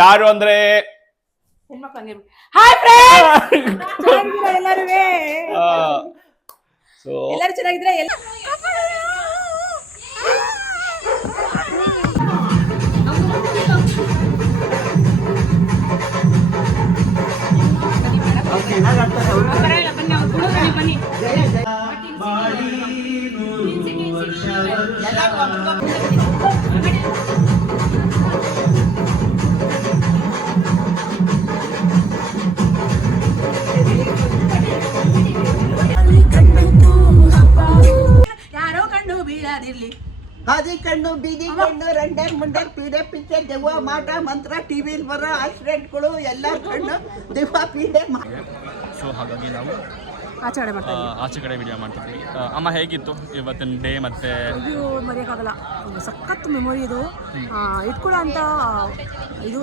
ಯಾರು ಅಂದ್ರೆ hi friends, ಎಲ್ಲರೂ ಚೆನ್ನಾಗಿದ್ರೆ ಯಾರೋ ಕಣ್ಣು ಬೀಳದಿರ್ಲಿ. ಹಾದಿ ಕಣ್ಣು ಬೀದಿ ಕಣ್ಣು ರಂಡರ್ ಮುಂಡರ್ ಪೀಡೆ ಪಿಚ್ಚೆ ದೆವ್ವ ಮಾಟ ಮಂತ್ರ ಟಿವಿಲಿ ಬರೋ ಆಕ್ಸಿಡೆಂಟ್ಗಳು ಎಲ್ಲ ಕಣ್ಣು ದೆವ್ವ ಪೀಡೆ. ಸೊ ಹಾಗಾಗಿ ನಾವು ಆಚರಣೆ ಮಾಡ್ತಾ ಆಚೆ ಕಡೆ ವಿಡಿಯೋ ಮಾಡ್ತಿದ್ವಿ. ಅಮ್ಮ ಹೇಗಿತ್ತು ಇವತ್ತಿನ ಡೇ? ಮತ್ತೆ ಇದು ಮರೆಯೋಕ್ಕಾಗಲ್ಲ, ಸಖತ್ ಮೆಮೊರಿ ಇದು. ಇಟ್ಕೊಳ್ಳೋ ಅಂತ ಇದು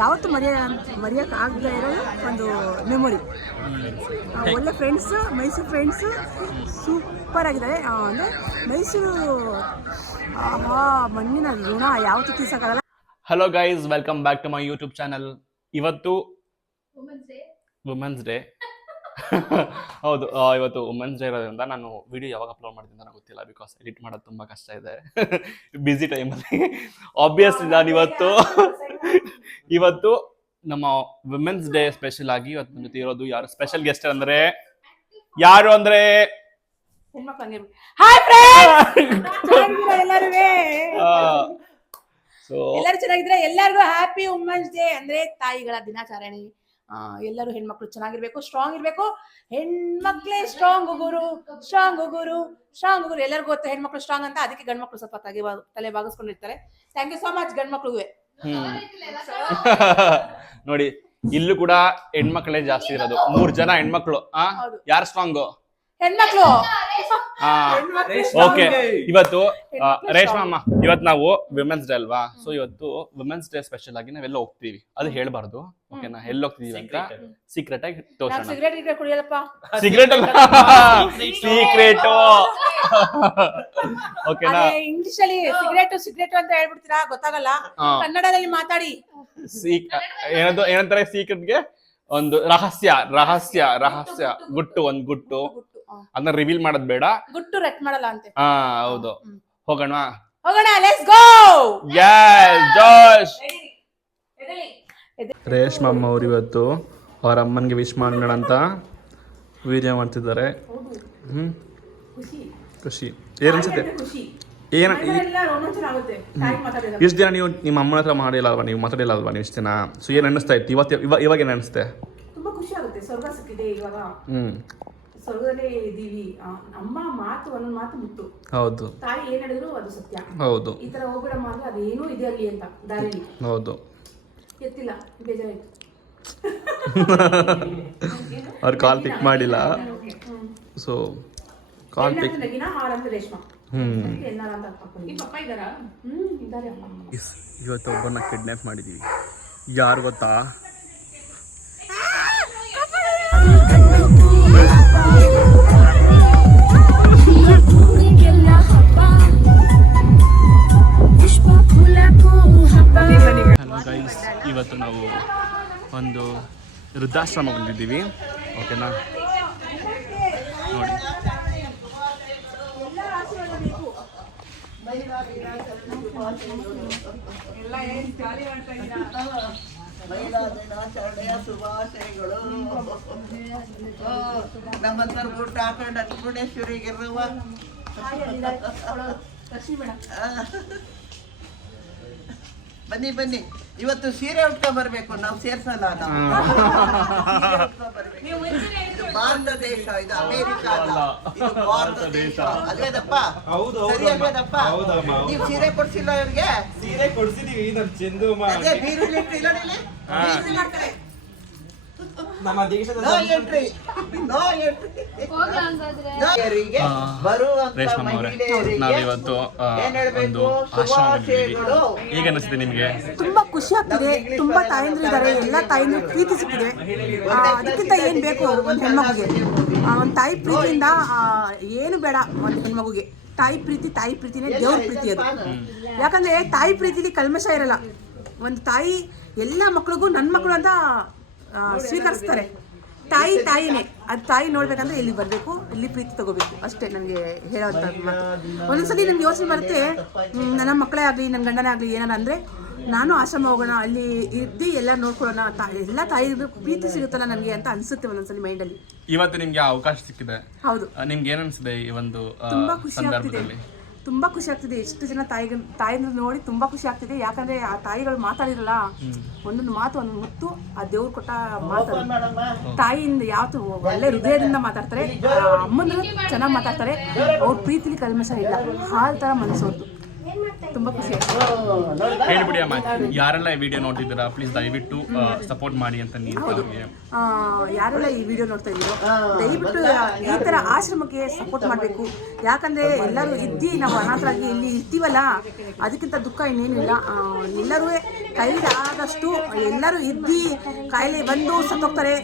ಯಾವತ್ತೂ ಮರೆಯೋಕ್ಕಾಗದೇ ಇರೋದು ಒಂದು ಮೆಮೊರಿ. ಒಳ್ಳೆ ಫ್ರೆಂಡ್ಸ್, ಮೈಸೂರು ಫ್ರೆಂಡ್ಸ್ ಸೂಪರ್ ಆಗಿದ್ದಾರೆ. ಅಂದರೆ ಮೈಸೂರು ಮಣ್ಣಿನ ಋಣ ಯಾವತ್ತೂ ತೀರ್ಸೋಕ್ಕಾಗಲ್ಲ. Hello guys, welcome back to my YouTube channel. ಇವತ್ತು ವುಮೆನ್ಸ್ ಡೇ. ಹೌದು, ಇವತ್ತು ವುಮೆನ್ಸ್ ಡೇ ಇರೋದ್ರಿಂದ ನಾನು ವಿಡಿಯೋ ಯಾವಾಗ ಅಪ್ಲೋಡ್ ಮಾಡ್ತೀನಿ ಅಂತ ಗೊತ್ತಿಲ್ಲ, ಬಿಕಾಸ್ ಎಡಿಟ್ ಮಾಡೋದು ತುಂಬ ಕಷ್ಟ ಇದೆ ಬ್ಯುಸಿ ಟೈಮಲ್ಲಿ. ಆಬ್ವಿಯಸ್ಲಿ ನಾನು ಇವತ್ತು ನಮ್ಮ ವುಮೆನ್ಸ್ ಡೇ ಸ್ಪೆಷಲ್ ಆಗಿ ಇವತ್ತು ನನ್ನ ಜೊತೆ ಇರೋದು ಯಾರು ಸ್ಪೆಷಲ್ ಗೆಸ್ಟ್ ಅಂದ್ರೆ ಹಾಯ್ ಫ್ರೆಂಡ್ಸ್, ಎಲ್ಲರೂ ಚೆನ್ನಾಗಿದ್ರೆ ಎಲ್ಲರಿಗೂ ಹ್ಯಾಪಿ ವುಮೆನ್ಸ್ ಡೇ. ಅಂದ್ರೆ ತಾಯಿಗಳ ದಿನಾಚರಣೆ. ಎಲ್ಲರೂ ಹೆಣ್ಮಕ್ಳು ಚೆನ್ನಾಗಿರ್ಬೇಕು, ಸ್ಟ್ರಾಂಗ್ ಇರ್ಬೇಕು. ಹೆಣ್ಮಕ್ಳೇ ಸ್ಟ್ರಾಂಗ್ ಗುರು, ಸ್ಟ್ರಾಂಗ್ ಗುರು, ಸ್ಟ್ರಾಂಗ್ ಗುರು. ಎಲ್ಲರಿಗೂ ಗೊತ್ತು ಹೆಣ್ಮಕ್ಳು ಸ್ಟ್ರಾಂಗ್ ಅಂತ, ಅದಕ್ಕೆ ಗಂಡ್ಮಕ್ಳು ಸ್ವಲ್ಪ ತಲೆ ಬಾಗಿಸ್ಕೊಂಡಿರ್ತಾರೆ. ಥ್ಯಾಂಕ್ ಯು ಸೋ ಮಚ್ ಗಂಡ್ಮಕ್ಳಿಗೆ. ನೋಡಿ, ಇಲ್ಲೂ ಕೂಡ ಹೆಣ್ಮಕ್ಳೇ ಜಾಸ್ತಿ ಇರೋದು. 3 ಜನ ಹೆಣ್ಮಕ್ಳು. ಯಾರು ಸ್ಟ್ರಾಂಗು? ಹೆಣ್ಮಕ್ಳು. ಓಕೆ, ಇವತ್ತು ರೇಷ್ಮಾ ಅಮ್ಮ, ಇವತ್ತು ನಾವು ವಿಮೆನ್ಸ್ ಡೇ ಅಲ್ವಾ? ಸೊ ಇವತ್ತು ವಿಮೆನ್ಸ್ ಡೇ ಸ್ಪೆಷಲ್ ಆಗಿ ನಾವೆಲ್ಲ ಹೋಗ್ತೀವಿ, ಅದು ಹೇಳ್ಬಾರ್ದು. ಓಕೆನಾ? ಎಲ್ಲಿ ಹೋಗ್ತಿದೀವಿ ಅಂತ ಸೀಕ್ರೆಟ್ ಆಗಿ ತೋರಿಸೋಣ. ಸಿಗರೇಟ್ ಕುಡಿಯಲ್ಲಪ್ಪ. ಸಿಗರೇಟ್ ಅಲ್ಲ, ಸೀಕ್ರೆಟ್. ಓಕೆನಾ? ಇಂಗ್ಲಿಷ್ ಅಲ್ಲಿ ಸಿಗರೇಟ್ ಅಂತ ಹೇಳ್ಬಿಡ್ತೀರಾ, ಗೊತ್ತಾಗಲ್ಲ. ಕನ್ನಡದಲ್ಲಿ ಮಾತಾಡಿ. ಏನಂತಾರೆ ಸೀಕ್ರೆಟ್ಗೆ? ಒಂದು ರಹಸ್ಯ ಒಂದು ಗುಟ್ಟು. ಅದನ್ನ ರಿವೀಲ್ ಮಾಡೋದ್ ಬೇಡ, ಗುಟ್ಟು ರೆಟ್ ಮಾಡಲ್ಲ ಅಂತೆ. ಹೌದು. ಹೋಗೋಣ, ಲೆಟ್ಸ್ ಗೋ. ಜೋಶ್. ರೇಷ್ಮಾ ಅಮ್ಮ ಅವ್ರು ಇವತ್ತು ಅವ್ರ ಅಮ್ಮನಿಗೆ ವಿಶ್ ಮಾಡೋಣ ಅಂತ ವಿಡಿಯೋ ಮಾಡ್ತಿದ್ದಾರೆ. ಖುಷಿ ಏನ್ ಅನ್ಸುತ್ತೆ? ಇಷ್ಟು ದಿನ ನೀವು ನಿಮ್ಮ ಅಮ್ಮನ ಹತ್ರ ಮಾಡಿಲ್ಲ ಅಲ್ವಾ, ನೀವು ಮಾತಾಡಿಲ್ಲ ಅಲ್ವಾ ನೀವು ಇಷ್ಟು ದಿನ? ಸೊ ಏನ್ ಅನ್ನಿಸ್ತಾ ಇತ್ತು ಇವಾಗ ಏನ್ ಅನಿಸುತ್ತೆ? ತುಂಬಾ ಖುಷಿ ಆಗುತ್ತೆ. ಸ್ವರ್ಗ ಸಿಕ್ಕಿದೆ ಇವಾಗ, ಸ್ವರ್ಗದಲ್ಲೇ ಇದೀವಿ. ಅಮ್ಮ ಮಾತು, ಒಂದೊಂದು ಮಾತು ಮುತ್ತು. ಹೌದು. ತಾಯಿ ಏನ್ ಹೇಳಿದ್ರು ಅದು ಸತ್ಯ. ಹೌದು. ಈ ತರ ಹೋಗ್ಬಿಡ ಮಾತ್ರ ಅದೇನೋ ಇದೆ ಅಲ್ಲಿ ಅಂತ ದಾರಿಲಿ. ಹೌದು. ಎತ್ತಿಲ್ಲ, ಬೇಜಾರಾಯ್ತು. ಅವ್ರು ಕಾಲ್ ಪಿಕ್ ಮಾಡಿಲ್ಲ. ಸೊ ಕಾಲ್ ಪಿಕ್. ರೇಷ್ಮಾ ಇವತ್ತು ಒಬ್ಬರನ್ನ ಕಿಡ್ನಾಪ್ ಮಾಡಿದೀವಿ. ಯಾರು ಗೊತ್ತಾ? ಹಲೋ ಗೈಸ್, ಇವತ್ತು ನಾವು ಒಂದು ವೃದ್ಧಾಶ್ರಮ ಬಂದಿದ್ದೀವಿ. ಓಕೆನಾ? ನೋಡಿ, ನಮ್ಮಂತರ ಊಟ ಹಾಕೊಂಡು ಅನ್ನಪೂರ್ಣೇಶ್ವರಿಗಿರುವ ಬನ್ನಿ. ಇವತ್ತು ಸೀರೆ ಉಟ್ಕೊಂಡ್ ಬರ್ಬೇಕು, ನಾವು ಸೇರ್ಸಲ್ಲ. ಇದು ಭಾರತ ದೇಶ, ಇದು ಅಮೇರಿಕ ಅಲ್ಲ, ಇದು ಭಾರತ ದೇಶ. ಅಲ್ವೇದಪ್ಪ? ಸರಿ ಅಲ್ವೇದಪ್ಪ? ನೀವು ಸೀರೆ ಕೊಡ್ಸಿಲ್ಲ ಇವ್ರಿಗೆ? ಸೀರೆ ಕೊಡ್ಸಿದೀವಿ. ಅದೇ ಬೀರುಲಿಟ್ಟಿಲ್ಲ ನೀನು? ನಮ್ಮ ದೇಶದ ನಾವಿವತ್ತು ಒಂದು ಆಶ್ರಮ ಬಂದಿದ್ದೀವಿ. ಹೇಗೆ ಅನಿಸ್ತಿದೆ ನಿಮಗೆ? ತುಂಬಾ ಖುಷಿ ಆಗ್ತಿದೆ. ತುಂಬಾ ತಾಯಂದ್ರು ಇದ್ದಾರೆ, ಎಲ್ಲ ತಾಯಂದ್ರು ಪ್ರೀತಿ ಸಿಕ್ಕಿದೆ. ಅದಕ್ಕಿಂತ ಏನ್ ಬೇಕು ಒಂದು ಹೆಣ್ಮಗುಗೆ? ಒಂದು ತಾಯಿ ಪ್ರೀತಿಯಿಂದ ಏನು ಬೇಡ ಒಂದು ಹೆಣ್ಮಗುಗೆ. ತಾಯಿ ಪ್ರೀತಿನೇ ದೇವ್ರ ಪ್ರೀತಿ ಅದು. ಯಾಕಂದ್ರೆ ತಾಯಿ ಪ್ರೀತಿಲಿ ಕಲ್ಮಶ ಇರಲ್ಲ. ಒಂದು ತಾಯಿ ಎಲ್ಲ ಮಕ್ಳಿಗೂ ನನ್ನ ಮಕ್ಕಳು ಅಂತ ಸ್ವೀಕರಿಸ್ತಾರೆ. ತಾಯಿನೇ ಅದು ತಾಯಿ ನೋಡ್ಬೇಕಂದ್ರೆ ಇಲ್ಲಿ ಬರಬೇಕು, ಇಲ್ಲಿ ಪ್ರೀತಿ ತಗೋಬೇಕು, ಅಷ್ಟೇ ನನಗೆ ಹೇಳೋಂಥ ಮಾತು. ಒಂದೊಂದ್ಸಲಿ ನನಗೆ ಯೋಚನೆ ಬರುತ್ತೆ, ನನ್ನ ಮಕ್ಕಳೇ ಆಗಲಿ ನನ್ನ ಗಂಡನೇ ಆಗಲಿ ಏನಾರ ಅಂದರೆ ನಾನು ಆಶ್ರಮ ಹೋಗೋಣ, ಅಲ್ಲಿ ಇದ್ದು ಎಲ್ಲ ನೋಡ್ಕೊಳ್ಳೋಣ, ಎಲ್ಲ ತಾಯಿಗೂ ಪ್ರೀತಿ ಸಿಗುತ್ತಲ್ಲ ನನಗೆ ಅಂತ ಅನ್ಸುತ್ತೆ ಒಂದೊಂದ್ಸಲಿ ಮೈಂಡಲ್ಲಿ. ಇವತ್ತು ನಿಮ್ಗೆ ಅವಕಾಶ ಸಿಕ್ಕಿದೆ, ಹೌದು, ನಿಮ್ಗೆ ಏನ್ ಅನ್ಸಿದೆ ಈ ಒಂದು ತುಂಬಾ ಖುಷಿ ಆಗ್ತಿದೆ, ಸಂದರ್ಭದಲ್ಲಿ? ತುಂಬಾ ಖುಷಿ ಆಗ್ತಿದೆ. ಎಷ್ಟು ಜನ ತಾಯಿನ ನೋಡಿ ತುಂಬಾ ಖುಷಿ ಆಗ್ತಿದೆ. ಯಾಕಂದ್ರೆ ಆ ತಾಯಿಗಳು ಮಾತಾಡಿರಲ್ಲ, ಒಂದೊಂದು ಮಾತು ಒಂದು ಮುತ್ತು ಆ ದೇವ್ರು ಕೊಟ್ಟ ಮಾತು. ತಾಯಿಯಿಂದ ಯಾವತ್ತು ಒಳ್ಳೆ ಹೃದಯದಿಂದ ಮಾತಾಡ್ತಾರೆ, ಅಮ್ಮಂದ್ರು ಚೆನ್ನಾಗಿ ಮಾತಾಡ್ತಾರೆ. ಅವ್ರ ಪ್ರೀತಿಲಿ ಕಲ್ಮಶ ಇಲ್ಲ, ಹಾಲ್ ತರ ಮನಸ್ಸೋರ್ದು. ತುಂಬಾ ಖುಷಿ ಆಯ್ತು. ಹೇಳ್ಬಿಡಿ ಅಮ್ಮ, ಯಾರೆಲ್ಲ ಈ ವಿಡಿಯೋ ನೋಡ್ತಿದ್ದೀರಾ ಪ್ಲೀಸ್ ದಯವಿಟ್ಟು ಸಪೋರ್ಟ್ ಮಾಡಿ ಅಂತ ನೀವು. ಯಾರೆಲ್ಲ ಈ ವಿಡಿಯೋ ನೋಡ್ತಾ ಇದ್ದೀರೋ ದಯವಿಟ್ಟು ಈ ತರ ಆಶ್ರಮಕ್ಕೆ ಸಪೋರ್ಟ್ ಮಾಡಬೇಕು. ಯಾಕಂದ್ರೆ ಎಲ್ಲರೂ ನಾವು ಅನಾಥರಾಗಿ ಇಲ್ಲಿ ಇರ್ತೀವಲ್ಲ, ಅದಕ್ಕಿಂತ ದುಃಖ ಇನ್ನೇನಿಲ್ಲ. ಎಲ್ಲರೂ ಕೈಲಾದಷ್ಟು ಎಲ್ಲರೂ ಕಾಯಿಲೆ ಬಂದು ಸತ್ತೋಗ್ತಾರೆ,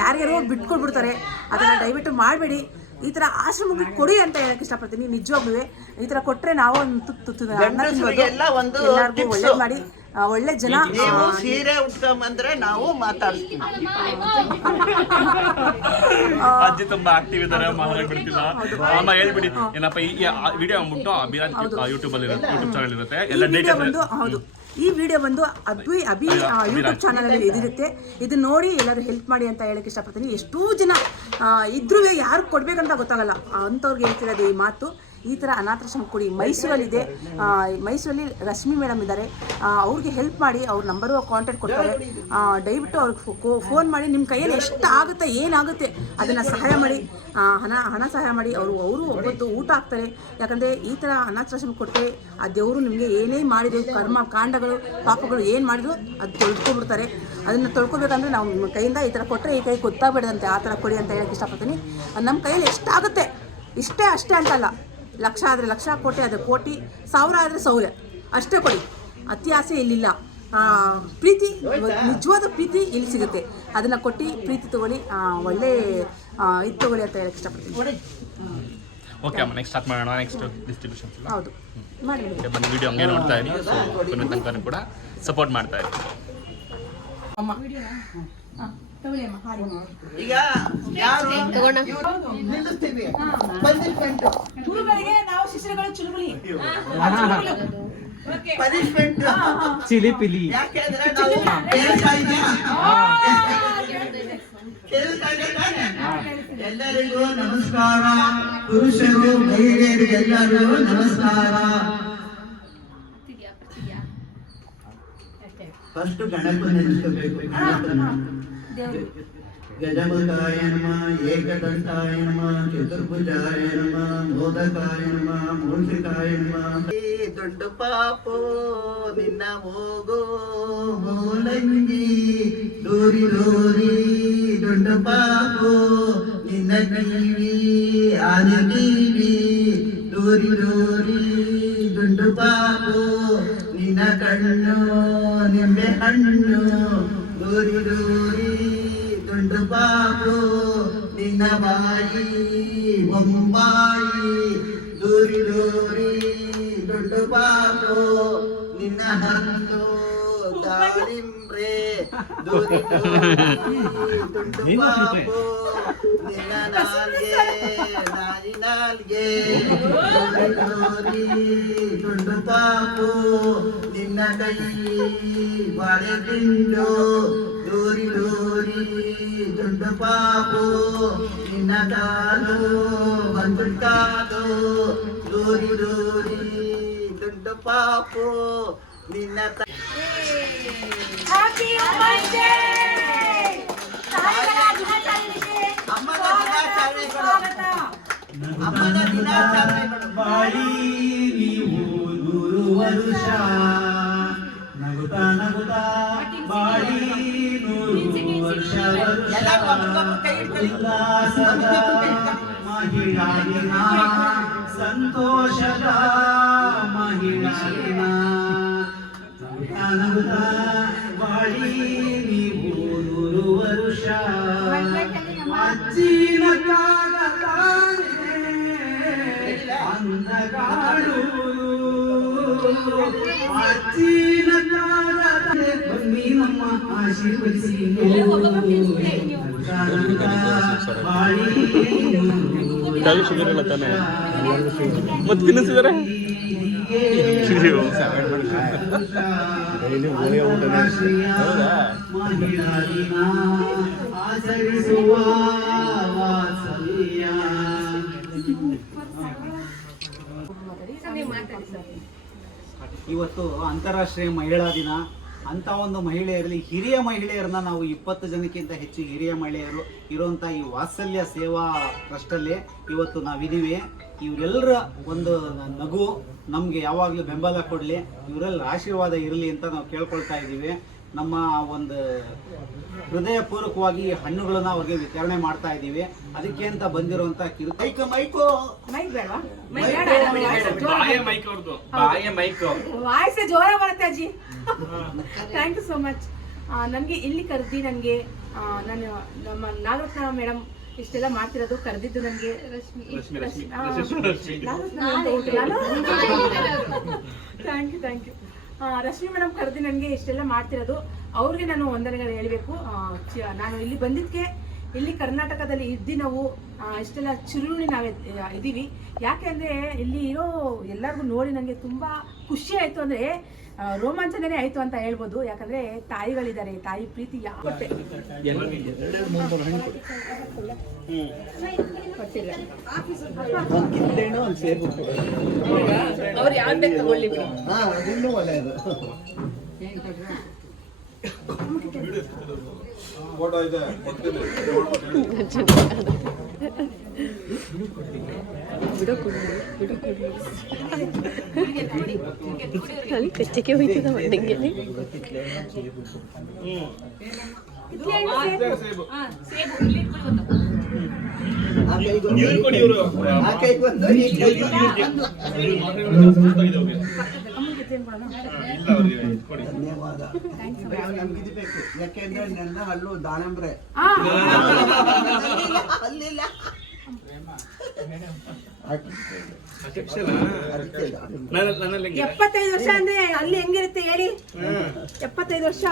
ಯಾರ್ಯಾರೋ ಬಿಟ್ಕೊಳ್ಬಿಡ್ತಾರೆ. ಅದನ್ನ ದಯವಿಟ್ಟು ಮಾಡಬೇಡಿ. ಈ ತರ ಆಶ್ರಮಕ್ಕೆ ಕೊಡಿ ಅಂತ ಹೇಳಕ್ ಇಷ್ಟಪಡ್ತೀನಿ. ನಿಜವಾಗ್ಲೂ ಈ ತರ ಕೊಟ್ರೆ ನಾವು ಒಂದು ತುತ್ತು ಅನ್ನ ತಿನ್ಬೋದು. ಎಲ್ಲರಿಗೂ ಒಳ್ಳೆ ಮಾಡಿ, ಒಳ್ಳೆ ಜನ. ನೀವು ಸೀರೆ ಉಟ್ಕೊಂಬಂದ್ರೆ ನಾವು ಮಾತಾಡ್ತೀವಿ. ಅಜ್ಜಿ ತುಂಬಾ ಆಕ್ಟಿವ್ ಇದ್ದಾರೆ, ಮಾತಾಡ್ಬಿಡ್ತಿಲ್ಲ. ಅಮ್ಮ ಹೇಳ್ಬಿಡಿ ಏನಪ್ಪ, ಈ ವಿಡಿಯೋ ಅಂದ್ಬಿಟ್ಟು ಅಭಿರಾಜ್ ಯೂಟ್ಯೂಬ್ ಚಾನಲ್ ಇರುತ್ತೆ, ಎಲ್ಲ ಡೀಟೇಲ್ಸ್. ಹೌದು, ಈ ವಿಡಿಯೋ ಬಂದು ಅಭಿ ಯೂಟ್ಯೂಬ್ ಚಾನಲಲ್ಲಿ ಇದಿರುತ್ತೆ. ಇದನ್ನ ನೋಡಿ ಎಲ್ಲರೂ ಹೆಲ್ಪ್ ಮಾಡಿ ಅಂತ ಹೇಳಕ್ಕೆ ಇಷ್ಟಪಡ್ತೀನಿ. ಎಷ್ಟೋ ಜನ ಇದ್ರೂ ಯಾರು ಕೊಡ್ಬೇಕಂತ ಗೊತ್ತಾಗಲ್ಲ, ಅಂಥವ್ರಿಗೆ ಹೇಳ್ತಿರೋದು ಈ ಮಾತು. ಈ ಥರ ಅನಾಥಾಶ್ರಮ ಕೊಡಿ. ಮೈಸೂರಲ್ಲಿದೆ, ಮೈಸೂರಲ್ಲಿ ರಶ್ಮಿ ಮೇಡಮ್ ಇದ್ದಾರೆ, ಅವ್ರಿಗೆ ಹೆಲ್ಪ್ ಮಾಡಿ. ಅವ್ರ ನಂಬರು ಕಾಂಟ್ಯಾಕ್ಟ್ ಕೊಡ್ತಾರೆ. ದಯವಿಟ್ಟು ಅವ್ರಿಗೆ ಫೋನ್ ಮಾಡಿ, ನಿಮ್ಮ ಕೈಯಲ್ಲಿ ಎಷ್ಟು ಆಗುತ್ತೆ ಏನಾಗುತ್ತೆ ಅದನ್ನು ಸಹಾಯ ಮಾಡಿ, ಹಣ ಸಹಾಯ ಮಾಡಿ. ಅವರು ಒಬ್ಬತ್ತು ಊಟ ಹಾಕ್ತಾರೆ. ಯಾಕಂದರೆ ಈ ಥರ ಅನಾಥಾಶ್ರಮ ಕೊಟ್ಟರೆ ಆ ದೇವರು ನಿಮಗೆ ಏನೇ ಮಾಡಿದ್ರು, ಕರ್ಮ ಕಾಂಡಗಳು ಪಾಪಗಳು ಏನು ಮಾಡಿದ್ರು ಅದು ತೊಳ್ಕೊಬಿಡ್ತಾರೆ. ಅದನ್ನು ತೊಳ್ಕೊಬೇಕಂದ್ರೆ ನಾವು ನಿಮ್ಮ ಕೈಯಿಂದ ಈ ಥರ ಕೊಟ್ಟರೆ ಈ ಕೈ ಗೊತ್ತಾಗಬೇಡದಂತೆ, ಆ ಥರ ಕೊಡಿ ಅಂತ ಹೇಳಕ್ಕೆ ಇಷ್ಟಪಡ್ತೀನಿ. ನಮ್ಮ ಕೈಯಲ್ಲಿ ಎಷ್ಟಾಗುತ್ತೆ ಅಷ್ಟೇ ಅಂತಲ್ಲ, ಲಕ್ಷ ಆದರೆ ಲಕ್ಷ, ಕೋಟಿ ಆದರೆ ಕೋಟಿ, ಸಾವಿರ ಆದರೆ ಸಾವಿರ, ಅಷ್ಟೇ ಕೊಡಿ. ಅತಿ ಆಸೆ ಇಲ್ಲಿಲ್ಲ. ಪ್ರೀತಿ, ನಿಜವಾದ ಪ್ರೀತಿ ಇಲ್ಲಿ ಸಿಗುತ್ತೆ. ಅದನ್ನು ಕೊಟ್ಟು ಪ್ರೀತಿ ತಗೊಳ್ಳಿ, ಒಳ್ಳೆ ಇದು ತಗೊಳ್ಳಿ ಅಂತ ಹೇಳಕ್ಕೆ ಇಷ್ಟಪಡ್ತೀನಿ. ಓಕೆ ಅಮ್ಮ, ನೆಕ್ಸ್ಟ್ ಸ್ಟಾರ್ಟ್ ಮಾಡೋಣ. Next distribution. ಹೌದು, ಮಾಡಿ. ಬನ್ನಿ, ವಿಡಿಯೋ ಹಂಗೆ ನೋಡ್ತಾ ಇರಿ. ಸೊ ಕೊನೆ ತನಕ ಕೂಡ ಸಪೋರ್ಟ್ ಮಾಡ್ತಾ ಇರಿ. ಈಗ ಯಾರು ನಿಲ್ಲಿಸ್ತೀವಿ ಗುರುಗಳಿಗೆ ನಾವು ಶಿಷ್ಯರುಗಳು ಚುರುಮುಲಿ ಪನಿಷ್ಮೆಂಟ್ ಚಿಲಿಪಿಲಿ. ಯಾಕೆಂದ್ರೆ ನಾವು ಕೇಳ್ತಾ ಇದ್ದೀವಿ. ಎಲ್ಲರಿಗೂ ನಮಸ್ಕಾರ. ಪುರುಷರು ಮಹಿಳೆಯರಿಗೆಲ್ಲರಿಗೂ ನಮಸ್ಕಾರ. ಫಸ್ಟ್ ಗಣಪನ ನೆನೆಸ್ಕೋಬೇಕು. ಗಜಮುಖಾಯ ನಮಃ, ಏಕದಂತಾಯ ನಮಃ, ಚತುರ್ಭುಜಾಯ ನಮಃ, ಮೋದಕಾಯ ನಮಃ, ಮೂಷಿಕಾಯ ನಮಃ. ದೊಡ್ಡ ಪಾಪೋ ನಿನ್ನ ಹೋಗೋ ಮೂಲಂಗಿ ದೂರಿ ದೂರಿ, ದೊಡ್ಡ ಪಾಪೋ ನಿನ್ನ ಕಿವಿ ಆದ ಕಿವಿ ದೂರಿ ದೂರಿ, ದೊಡ್ಡ ಪಾಪೋ ನಿನ್ನ ಕಣ್ಣು ನಿಂಬೆ ಹಣ್ಣು ದೂರಿ ದೂರಿ, ದೊಡ್ಡ ಪಾಪು ನಿನ್ನ ಬಾಯಿ ಬೊಂಬಾಯಿ ದೂರಿ ದೂರಿ, ದೊಡ್ಡ ಪಾಪು ನಿನ್ನ ಹಣ್ಣು ದಾಳಿಂಬ್ರೆ ದೂರಿ ದೂರಿ, ದೊಡ್ಡ ಪಾಪು ನಿನ್ನ ನಾಲ್ಗೆ ನಾಯಿ ನಾಲ್ಗೆ ದೂರಿ ದೂರಿ, ದೊಡ್ಡ ಪಾಪು ನಿನ್ನ ಕೈ ಬಾಳೆ ದಿಂಡು ದೂರಿ ದೂರಿ, ದೊಡ್ಡ ಪಾಪು ನಿನ್ನ ಕಾಲು ಬಂದು ಕಾಲು ದೂರಿ ದೂರಿ, ದೊಡ್ಡ ಪಾಪು ನಿನ್ನ ಅಮ್ಮನ ದಿನಾಚರಣೆಗಳು. ಬಾಳಿ ನೀವು 100 ವರುಷ, ನಗುತ್ತಾ ನಗುತ್ತಾ ಬಾಳಿ 100 ವರ್ಷ, ಉಲ್ಲಾಸದ ಮಹಿಳಾ ದಿನ, ಸಂತೋಷದ ಮಹಿಳಾ ದಿನ. ನಗುತ್ತಾ ನಗುತ್ತಾ ಬಾಳಿ ನೀವು 100 ವರುಷ, ಅಜ್ಜಿನ ಅಂದಗಾಡು, ಅಜ್ಜಿನ ಆಶೀರ್ವದಿಸಿ ಬಾಳಿ ಶುಗರ್ ಇಲ್ಲ ತಾನೆ ಮತ್ತೆ ತಿನ್ನಿಸಿದಾರೆ ಮಹಿಳಾ ದಿನ ಆಚರಿಸುವ ವಾತ್ಸಲ್ಯ. ಇವತ್ತು ಅಂತಾರಾಷ್ಟ್ರೀಯ ಮಹಿಳಾ ದಿನ. ಅಂಥ ಒಂದು ಮಹಿಳೆಯರಲ್ಲಿ ಹಿರಿಯ ಮಹಿಳೆಯರನ್ನ ನಾವು 20 ಜನಕ್ಕಿಂತ ಹೆಚ್ಚು ಹಿರಿಯ ಮಹಿಳೆಯರು ಇರುವಂಥ ಈ ವಾತ್ಸಲ್ಯ ಸೇವಾ ಟ್ರಸ್ಟಲ್ಲಿ ಇವತ್ತು ನಾವಿದ್ದೀವಿ. ಇವರೆಲ್ಲರ ಒಂದು ನಗು ನಮಗೆ ಯಾವಾಗಲೂ ಬೆಂಬಲ ಕೊಡಲಿ, ಇವರೆಲ್ಲ ಆಶೀರ್ವಾದ ಇರಲಿ ಅಂತ ನಾವು ಕೇಳ್ಕೊಳ್ತಾ ಇದ್ದೀವಿ. ನಮ್ಮ ಒಂದು ಹೃದಯಪೂರ್ವಕವಾಗಿ ಹಣ್ಣುಗಳನ್ನ ಅವ್ರಿಗೆ ವಿತರಣೆ ಮಾಡ್ತಾ ಇದ್ದೀವಿ. ಅದಕ್ಕೆ ಅಂತ ಬಂದಿರುವಂಥ ವಾಯ್ಸ್ ಜೋರ ಬರುತ್ತೆ ಅಜ್ಜಿ. Thank you so much. ನನಗೆ ಇಲ್ಲಿ ಕರೆದಿ ನನಗೆ ನಾನು ನಮ್ಮ ನಾಗರತ್ನ ಮೇಡಮ್ ಇಷ್ಟೆಲ್ಲ ಮಾಡ್ತಿರೋದು ಕರೆದಿದ್ದು ನನಗೆ ಥ್ಯಾಂಕ್ ಯು ರಶ್ಮಿ ಮೇಡಮ್ ಕರೆದಿ ನನಗೆ ಇಷ್ಟೆಲ್ಲ ಮಾಡ್ತಿರೋದು ಅವ್ರಿಗೆ ನಾನು ವಂದನೆಗಳು ಹೇಳಬೇಕು. ನಾನು ಇಲ್ಲಿ ಬಂದಿದ್ದಕ್ಕೆ ಇಲ್ಲಿ ಕರ್ನಾಟಕದಲ್ಲಿ ಇದ್ದು ನಾವು ಇಷ್ಟೆಲ್ಲ ಚಿರುಣಿ ನಾವು ಇದ್ದೀವಿ. ಯಾಕೆ ಅಂದರೆ ಇಲ್ಲಿ ಇರೋ ಎಲ್ಲರಿಗೂ ನೋಡಿ ನನಗೆ ತುಂಬ ಖುಷಿ ಆಯಿತು, ಅಂದರೆ ರೋಮಾಂಚನನೇ ಆಯಿತು ಅಂತ ಹೇಳ್ಬೋದು. ಯಾಕಂದರೆ ತಾಯಿಗಳಿದ್ದಾರೆ, ತಾಯಿ ಪ್ರೀತಿ ಯಾವತ್ತೆ ಅವ್ರು ಯಾರು ಬೇಕು ತಗೊಳ್ಳಿ ಫೋಟೋ ಇದೆ ಅಲ್ಲಿ ಕಚ್ಚಕ್ಕೆ ಹೋಯ್ತದ ಮಂಡಿಗೆ ಧನ್ಯವಾದ. ನಮ್ಗಿದು ಬೇಕು, ಯಾಕೆಂದ್ರೆ ನನ್ನ ಹಲ್ಲು ದಾಳಂಬ್ರೆ ಅಲ್ಲಿಲ್ಲ. 75 ವರ್ಷ ಅಂದ್ರೆ ಅಲ್ಲಿ ಹೆಂಗಿರುತ್ತೆ ಹೇಳಿ? 75 ವರ್ಷ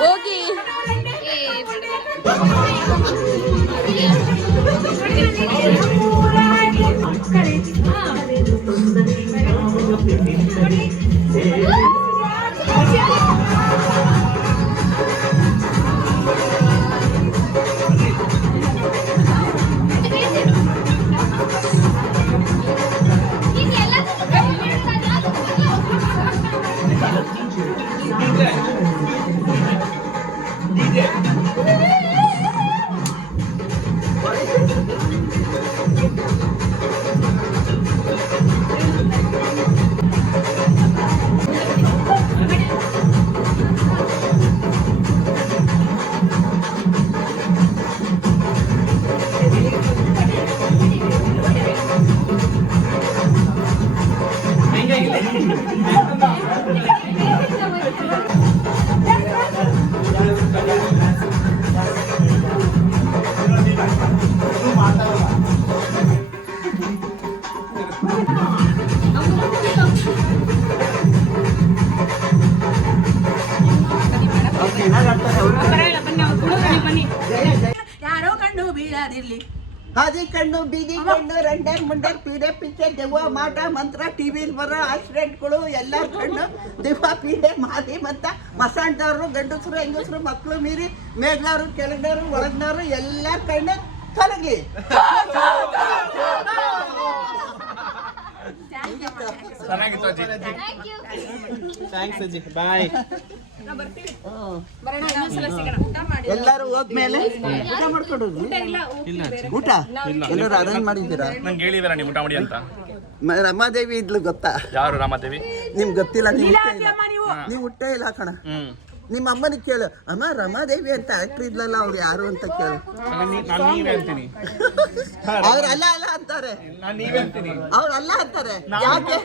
ಹೋಗಿ ಯಾರೋ ಕಣ್ಣು ಬೀಳಾದಿರ್ಲಿ, ಹಾದಿ ಕಣ್ಣು, ಬೀದಿ ಕಣ್ಣು, ರಂಡರ್ ಮುಂಡರ್, ಪೀಡೆ ಪಿಚ್ಚೆ, ದೆವ್ವ ಮಾಟ ಮಂತ್ರ, ಟಿವಿಲಿ ಬರೋ ಆಕ್ಸಿಡೆಂಟ್ಗಳು, ಎಲ್ಲರ ಕಣ್ಣು ದೆವ್ವ ಪೀಡೆ ಮಾದಿ ಮತ್ತ ಮಸಾಂಟವರು, ಗಂಡಸರು ಹೆಂಗಸರು, ಮಕ್ಕಳು ಮೀರಿ ಮೇಗ್ನವರು ಕೆಳಗನವರು ಒಳಗ್ನವರು ಎಲ್ಲರ ಕಣ್ಣು ತೊಲಗ್ಲಿ. ಚೆನ್ನಾಗಿತ್ತು ಅಜ್ಜಿ. ಥ್ಯಾಂಕ್ಸ್ ಅಜ್ಜಿ, ಬಾಯ್. ಎಲ್ಲರೂ ಹೋದ್ಮೇಲೆ ಊಟ ಮಾಡ್ಕೊಂಡು ಊಟ ಎಲ್ಲರೂ ಅರೇಂಜ್ ಮಾಡಿದ್ದೀರಾ? ನಂಗೆ ಹೇಳಿದಾರ ನೀವು ಊಟ ಮಾಡಿ ಅಂತ. ರಮಾದೇವಿ ಇದ್ಲು ಗೊತ್ತಾ? ಯಾರು ರಾಮಾದೇವಿ? ನಿಮ್ಗೆ ಗೊತ್ತಿಲ್ಲ, ನೀವು ಹುಟ್ಟ ಇಲ್ಲ ಕಣ. ನಿಮ್ಮ ಅಮ್ಮನಿಗೆ ಕೇಳು, ಅಮ್ಮ ರಮಾದೇವಿ ಅಂತ ಆಕ್ಟ್ರ್ ಇದ್ಲಲ್ಲ ಅವ್ರು ಯಾರು ಅಂತ ಕೇಳು. ನಾನು ನೀವೇ ಅಂತೀನಿ. ಅವ್ರು ಅಲ್ಲ ಅಲ್ಲ ಅಂತಾರೆ, ನಾನು ನೀವೇ ಅಂತೀನಿ. ಅವ್ರು ಅಲ್ಲ ಅಂತಾರೆ. ಯಾಕೆ?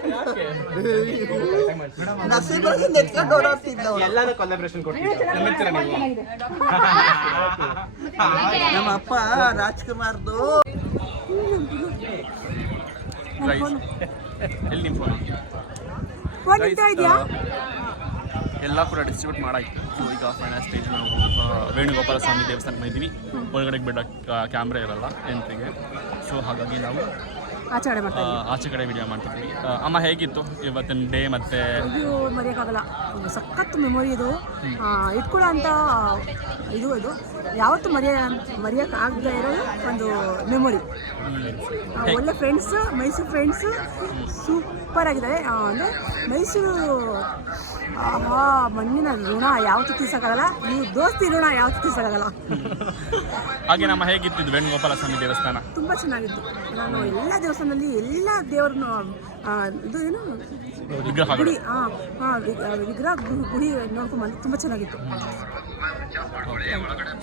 ನಸೀಬರಿಗೆ ನೆಚ್ಕೊಂಡು ಓಡಾಡ್ತಿದ್ದ ಅವ್ರು. ಎಲ್ಲಾನು ಕೊಲಾಬ್ರೇಷನ್ ಕೊಡ್ತೀವಿ. ನಮ್ಮ ಅಪ್ಪ ರಾಜ್ಕುಮಾರ್ದು ಎಲ್ಲಿ ನಿಮ್ಮ ಫೋನ್ ಎಲ್ಲ ಕೂಡ ಡಿಸ್ಟ್ರಿಬ್ಯೂಟ್ ಮಾಡಾಯ್ತು. ಸೊ ಈಗ ಫೈನಲ್ ಸ್ಟೇಜ್ ನಾವು ವೇಣುಗೋಪಾಲ ಸ್ವಾಮಿ ದೇವಸ್ಥಾನಕ್ಕೆ ಬಂದಿದ್ದೀವಿ. ಒಳಗಡೆ ಬಿಡ ಕ್ಯಾಮ್ರಾ ಇರಲ್ಲ ಎಂಟ್ರಿಗೆ. ಸೊ ಹಾಗಾಗಿ ನಾವು ಆಚೆ ಕಡೆ ವಿಡಿಯೋ ಮಾಡ್ತಿದ್ವಿ. ಅಮ್ಮ ಹೇಗಿತ್ತು ಇವತ್ತಿನ ಡೇ? ಮತ್ತೆ ಇದು ಮರೆಯೋಕ್ಕಾಗಲ್ಲ, ಸಖತ್ ಮೆಮೊರಿ ಇದು. ಇಟ್ಕೊಳ್ಳೋ ಅಂತ ಇದು ಯಾವತ್ತೂ ಮರೆಯೋಕ್ಕಾಗದೇ ಇರೋದು ಒಂದು ಮೆಮೊರಿ. ಒಳ್ಳೆ ಫ್ರೆಂಡ್ಸ್, ಮೈಸೂರು ಫ್ರೆಂಡ್ಸ್ ಸೂಪರ್ ಆಗಿದ್ದಾರೆ. ಅಂದರೆ ಮೈಸೂರು ಮಣ್ಣಿನ ಋಣ ಯಾವತ್ತೂ ತೀರ್ಸೋಕ್ಕಾಗಲ್ಲ, ನೀವು ದೋಸ್ತಿ ಋಣ ಯಾವತ್ತೂ ತೀರ್ಸೋಕ್ಕಾಗಲ್ಲ. ಹಾಗೆ ನಮ್ಮ ಹೇಗಿತ್ತು ವೇಣುಗೋಪಾಲ ಸ್ವಾಮಿ ದೇವಸ್ಥಾನ? ತುಂಬ ಚೆನ್ನಾಗಿತ್ತು. ನಾನು ಎಲ್ಲ ದೇವಸ್ಥಾನದಲ್ಲಿ ಎಲ್ಲ ದೇವ್ರನ್ನು ಇದು ಏನು ಗುಡಿ ವಿಗ್ರಹ ಗುಡಿ ನೋಡ್ಕೊಂಡ್ಬಂದು ತುಂಬ ಚೆನ್ನಾಗಿತ್ತು.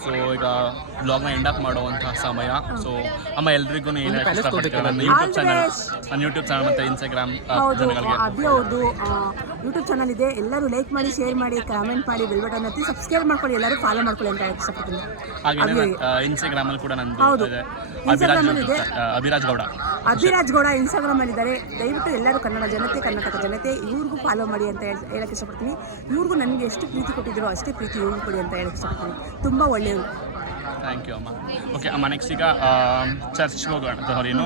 ಸೊ ಈಗ ಬ್ಲಾಗ್ನ ಎಂಡ್ ಅಪ್ ಮಾಡುವಂತಹ ಸಮಯ. ಸೊ ಅಮ್ಮ ಎಲ್ರಿಗೂ ಏನು ಇಷ್ಟಪಡ್ತೀವಿ? ನನ್ನ ಯೂಟ್ಯೂಬ್ ಚಾನಲ್ ಮತ್ತು ಇನ್ಸ್ಟಾಗ್ರಾಮ್ ಹೌದು, ಜನಗಳಿಗೆ ಅಭಿ ಅವ್ರದ್ದು ಯೂಟ್ಯೂಬ್ ಚಾನಲ್ ಇದೆ. ಎಲ್ಲರೂ ಲೈಕ್ ಮಾಡಿ, ಶೇರ್ ಮಾಡಿ, ಕಾಮೆಂಟ್ ಮಾಡಿ, ಬೆಲ್ ಬಟನ್ ಒತ್ತಿ ಸಬ್ಸ್ಕ್ರೈಬ್ ಮಾಡ್ಕೊಳ್ಳಿ. ಎಲ್ಲರೂ ಫಾಲೋ ಮಾಡ್ಕೊಳ್ಳಿ ಅಂತ ಇಷ್ಟಪಡ್ತೀನಿ. ಹಾಗೆ ಇನ್ಸ್ಟಾಗ್ರಾಮಲ್ಲಿ ಕೂಡ ಹೌದು, ನಂದು ಇನ್ಸ್ಟಾಗ್ರಾಮಲ್ಲಿ ಇದೆ. ಅಭಿರಾಜ್ ಗೌಡ ಇನ್ಸ್ಟಾಗ್ರಾಮ್ ಅಲ್ಲಿ ಇದ್ದಾರೆ. ದಯವಿಟ್ಟು ಎಲ್ಲರೂ ಕನ್ನಡ ಜನತೆ, ಕರ್ನಾಟಕ ಜನತೆ ಇವ್ರಿಗೂ ಫಾಲೋ ಮಾಡಿ ಅಂತ ಹೇಳಕ್ಕೆ ಇಷ್ಟಪಡ್ತೀನಿ. ಇವ್ರಿಗೂ ನನಗೆ ಎಷ್ಟು ಪ್ರೀತಿ ಕೊಟ್ಟಿದ್ದೀರೋ ಅಷ್ಟೇ ಪ್ರೀತಿ ಇವ್ರಿಗೂ ಕೊಡಿ ಅಂತ ಹೇಳಕ್ಕೆ ಇಷ್ಟಪಡ್ತೀನಿ. ತುಂಬ ಒಳ್ಳೆಯವರು. ಥ್ಯಾಂಕ್ ಯು ಅಮ್ಮ. ಓಕೆ ಅಮ್ಮ, ನೆಕ್ಸ್ಟ್ ಈಗ ಚರ್ಚ್ಗೆ ಹೋಗೋಣ, ಏನು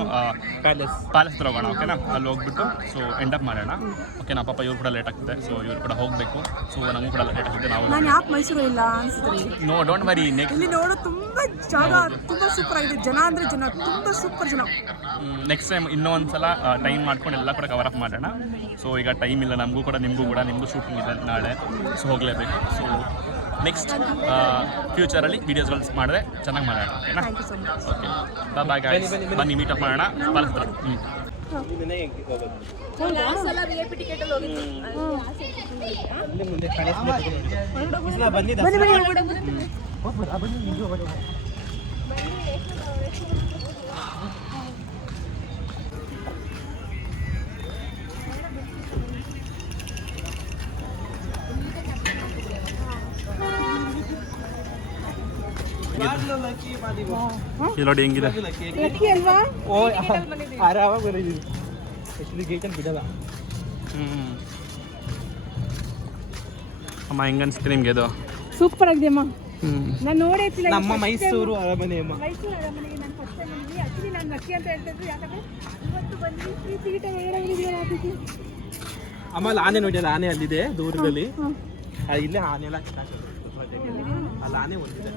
ಪ್ಯಾಲೇಸ್ ಹತ್ರ ಹೋಗೋಣ. ಓಕೆನಾ? ಅಲ್ಲಿ ಹೋಗ್ಬಿಟ್ಟು ಸೊ ಎಂಡ್ ಅಪ್ ಮಾಡೋಣ. ಓಕೆನಾ? ಪಾಪ ಇವ್ರು ಕೂಡ ಲೇಟ್ ಆಗ್ತಿದೆ, ಸೊ ಇವ್ರು ಕೂಡ ಹೋಗಬೇಕು. ಸೊ ನಮಗೂ ಕೂಡ ಲೇಟ್ ಆಗ್ತಿದೆ. ನಾನು ಯಾಕೆ ಮೈಸೂರು ಇಲ್ಲ ಅನಿಸುತ್ತೆ. ನೋ ಡೋಂಟ್ ವರಿ, ನೆಕ್ಸ್ಟ್ ಇಲ್ಲಿ ನೋಡೋ ತುಂಬ ಜಾಗ ತುಂಬ ಸೂಪರ್ ಆಗಿದೆ. ಜನ ಅಂದರೆ ಜನ ತುಂಬ ಸೂಪರ್ ಜನ. ನೆಕ್ಸ್ಟ್ ಟೈಮ್ ಇನ್ನೊಂದು ಸಲ ಟೈಮ್ ಮಾಡ್ಕೊಂಡು ಎಲ್ಲ ಕೂಡ ಕವರ್ ಅಪ್ ಮಾಡೋಣ. ಸೊ ಈಗ ಟೈಮ್ ಇಲ್ಲ ನಮಗೂ ಕೂಡ, ನಿಮಗೂ ಶೂಟಿಂಗ್ ಇದೆ ನಾಳೆ. ಸೊ ಹೋಗಲೇಬೇಕು. ಸೊ ನೆಕ್ಸ್ಟ್ ಫ್ಯೂಚರಲ್ಲಿ ವೀಡಿಯೋಸ್ಗಳು ಮಾಡಿದ್ರೆ ಚೆನ್ನಾಗಿ ಮಾಡೋಣ. ಓಕೆನಾ? Thank you so much. Okay, bye guys. ಬನ್ನಿ ಮೀಟಪ್ ಮಾಡೋಣ ಪಾಲಸ್ ಹತ್ರ. ಮುಂದೆ ಬಂದಿದ್ದ ಇಲ್ಲಿ ನೋಡಿ ಹೆಂಗಿದೆ. ಓ ಆರಾಮಾಗಿ ಬರೀದಿವಿ. ಆ್ಯಕ್ಚುಲಿ ಗೇಟಲ್ಲಿ ಬಿಡಲ್ಲ. ಅಮ್ಮ ಹೆಂಗನ್ಸುತ್ತೆ ನಿಮಗೆ ಇದು? ಸೂಪರ್ ಆಗಿದೆ ಅಮ್ಮ. ನಾನು ನೋಡೇ ನಮ್ಮ ಮೈಸೂರು ಅರಮನೆ ಅಮ್ಮ. ಮೈಸೂರು ಅರಮನೆಗೆ ನಾನು ಫಸ್ಟ್ ಟೈಮ್ ಬಂದಿದ್ವಿ. ಆ್ಯಕ್ಚುಲಿ ನಾನು ಲಕ್ಕಿ ಅಂತ ಹೇಳ್ತಾ ಇದ್ದೆ, ಯಾಕಂದರೆ ಇವತ್ತು ಬಂದು ಫ್ರೀ ಟಿಕೆಟ್ ಆಮೇಲೆ ಆನೆ ನೋಡಿಯಲ್ಲ, ಆನೆ ಅಲ್ಲಿದೆ ದೂರದಲ್ಲಿ. ಇಲ್ಲೇ ಆನೆ ಎಲ್ಲ ಅಲ್ಲಿ ಆನೆ ಒಂದಿದೆ.